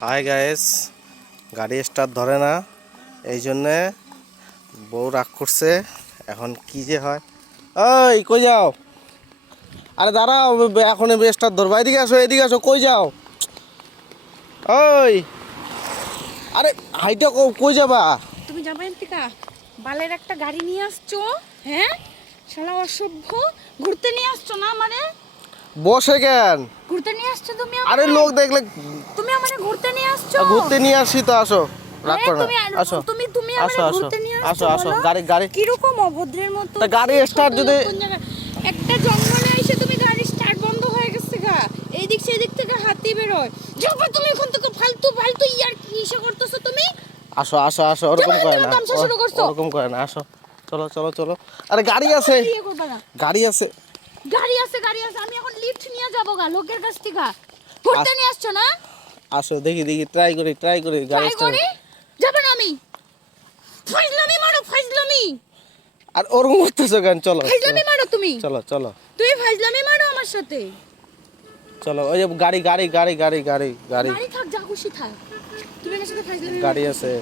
Hi guys, গাড়ি start ধরে না, এই জন্যে বউ রাগ করছে। এখন কি যে হয়। ওই কই যাও? আরে দাঁড়াও, এখন স্টার্ট ধরবা। এদিকে আসো, এদিকে আসো। কই যাও? ওই আরে হাইটা কই যাবা? তুমি যাবে এন্তিকা বালের একটা গাড়ি নিয়ে আসছো। হ্যাঁ শালা অসভ্য, ঘুরতে নিয়ে আসছো না মানে? বসে কেন? ঘুরতে নিয়ে আসছো তুমি আরে লোক দেখলে। তুমি আমারে ঘুরতে নিয়ে আসছো। ঘুরতে নিয়ে আসি তো, আসো। রাগ করো না, তুমি আসো। তুমি তুমি আসো আমারে আসো ঘুরতে নিয়ে আসো আসছো। আসো। গাড়ি গাড়ি কি রকম অভদ্রের মতো। তা গাড়ি স্টার্ট যদি একটা জঙ্গলে এসে তুমি গাড়ি স্টার্ট বন্ধ হয়ে গেছে গা, এই দিক সেই দিক থেকে হাতি বের হয়। যাবে তুমি এখন থেকে ফালতু ফালতু ইয়ার কি ইসে করতেছো তুমি? আসো আসো আসো, ওরকম করে না, ওরকম করে না, আসো। চলো চলো চলো। আরে গাড়ি আছে, গাড়ি আছে, গাড়ি আছে, গাড়ি আছে। আমি এখন লিফট নিয়ে যাবো গা লোকের কাছ থেকে। ঘুরতে নিয়ে আসছো না? আসো, দেখি দেখি, ট্রাই করি গাড়ি ট্রাই করি। যাবে না আমি? ফাইজলামি মারো, ফাইজলামি। আর ওরকম করতেছো কেন? চলো ফাইজলামি মারো তুমি। চলো চলো তুই ফাইজলামি মারো আমার সাথে। চলো। ওই যে গাড়ি গাড়ি গাড়ি গাড়ি গাড়ি গাড়ি গাড়ি থাক, যা খুশি থাক। তুমি আমার সাথে ফাইজলামি গাড়ি মারো। আছে।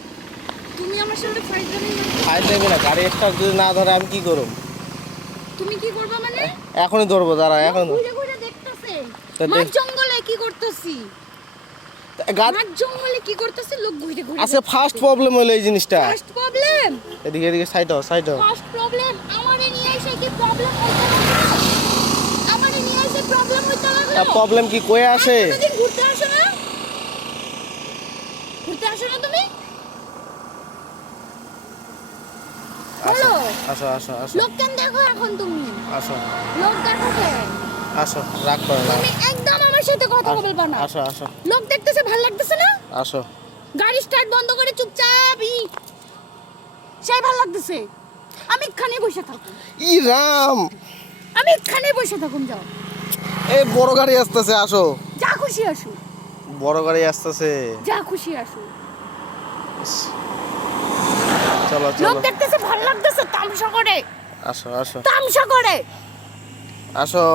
তুমি আমার সাথে ফাইজলামি মারো। ফাইল দেবে না, গাড়ি স্টার্ট যদি না ধরে আমি কি করব? তুমি কি করবা মানে? এখনই ধরবো, দাঁড়া এখন। ঘুরে ঘুরে দেখতাছে তা মাঠ জঙ্গলে কি করতেছি। গাড়ি মাঠ জঙ্গলে কি করতেছি, লোক ঘুরে ঘুরে আছে। ফার্স্ট প্রবলেম হলো এই জিনিসটা। First problem. এদিকে এদিকে, সাইড হও সাইড হও। ফার্স্ট প্রবলেম আমারে নিয়ে এসে কি প্রবলেম হইতে লাগলো? আমারে নিয়ে এসে প্রবলেম হইতে লাগলো? প্রবলেম কি কয়ে আসে? তুমি ঘুরতে আসো না? ঘুরতে আসো না তুমি? আসো বলো। আসো আসো আসো লোক কেন দেখো এখন তুমি? আসো লোক দেখো কেন? আসো, রাগ করো না। তুমি একদম আমার সাথে কথা বলবা না। আসো আসো লোক দেখতেছে, ভালো লাগতেছে না? আসো। গাড়ি স্টার্ট বন্ধ করে চুপচাপ সেই ভালো লাগতেছে। আমি এখানে বসে থাকুন। ই রাম, আমি এখানে বসে থাকুন, যাও। এই বড় গাড়ি আসতেছে, আসো। যা খুশি আসো, বড় গাড়ি আসতেছে। যা খুশি আসো। চলো লোক চলো, দেখতেছে, ভালো লাগতেছে, তামসা করে, আসো আসো তামসা করে। আসো।